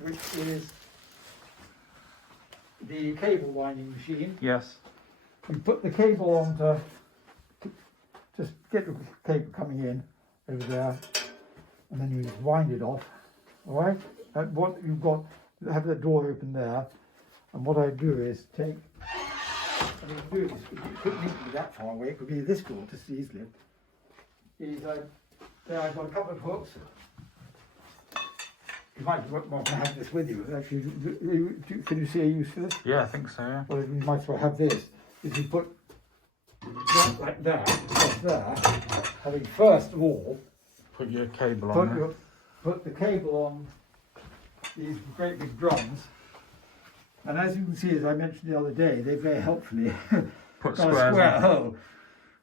which is the cable winding machine. Yes. You put the cable on to just get the cable coming in over there, and then you just wind it off. All right. And what you've got, have the door open there, and what I do is take. I mean, do this. It couldn't need to be that far away. It could be this door just easily. Is there I've got a couple of hooks. You might want to have this with you. Actually, can you see a use for this? Yeah, I think so. Yeah. Well, you might as well have this. Is you put that like that, across there, having first of all Put your cable on there. put the cable on these great big drums. And as you can see, as I mentioned the other day, they very helpfully Put got a squares square on. hole.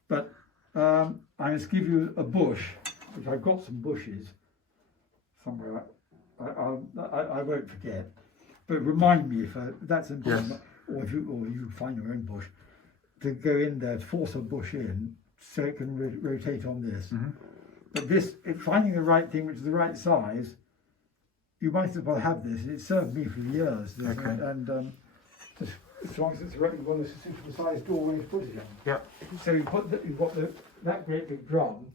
But I must give you a bush, which I've got some bushes somewhere. I won't forget. But remind me if that's important, Yes. or if you find your own bush, to go in there, force a bush in, so it can rotate on this. Mhm. But this, finding the right thing, which is the right size, you might as well have this. It served me for years. This, Okay. and just, as long as it's right, you've got a suitable size doorway to put it in. Yep. So you've got that great big drum.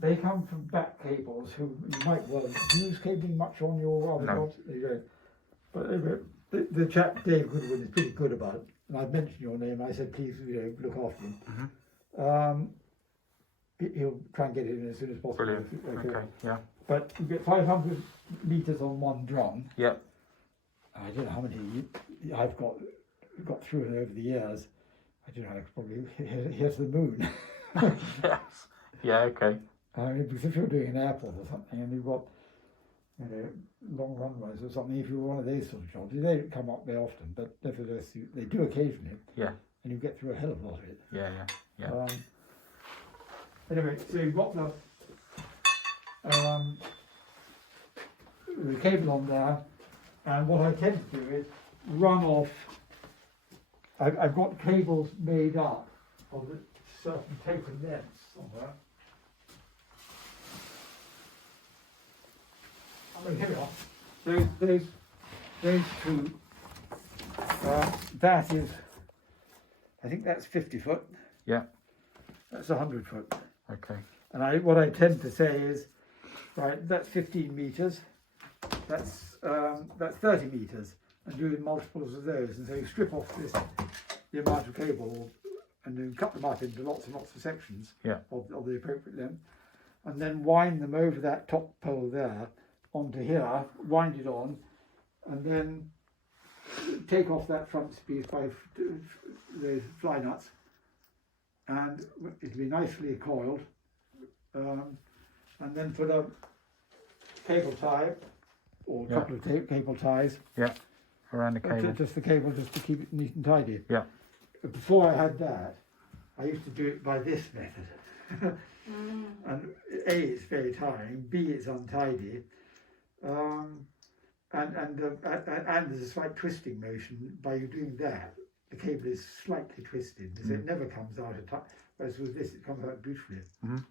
They come from back cables. Who you might well use cabling much on your other No. jobs. You don't. But the chap Dave Goodwin is pretty good about it. And I mentioned your name. I said, please, look after him. Mhm. He'll try and get it in as soon as possible. Brilliant. Okay. Yeah. But you get 500 meters on one drum. Yep. I don't know how many I've got through it over the years. I don't know. I could probably here's the moon. Yes. Yeah. Okay. I mean, because if you're doing an airport or something and you've got, long runways or something, if you're one of those sort of jobs, they don't come up very often, but nevertheless, they do occasionally. Yeah. And you get through a hell of a lot of it. Yeah. Yeah. Yeah. Anyway, so you've got the cable on there, and what I tend to do is run off. I've got cables made up of a certain tapered lengths somewhere. Oh, here we are. Those two. That is, I think that's 50 foot. Yeah. That's 100 foot. Okay. And what I tend to say is, right, that's 15 meters. That's 30 meters, and doing multiples of those. And so you strip off the amount of cable, and then cut them up into lots and lots of sections. Yeah. Of the appropriate length, and then wind them over that top pole there onto here, wind it on, and then take off that front piece by the fly nuts, and it'll be nicely coiled, and then put a cable tie or a couple of cable ties. Yeah. Around the cable. Just the cable, just to keep it neat and tidy. Yeah. Before I had that, I used to do it by this method. And A, it's very tiring. B, it's untidy. And there's a slight twisting motion. By you doing that, the cable is slightly twisted, so it never comes out at time. Whereas with this, it comes out beautifully. Mhm.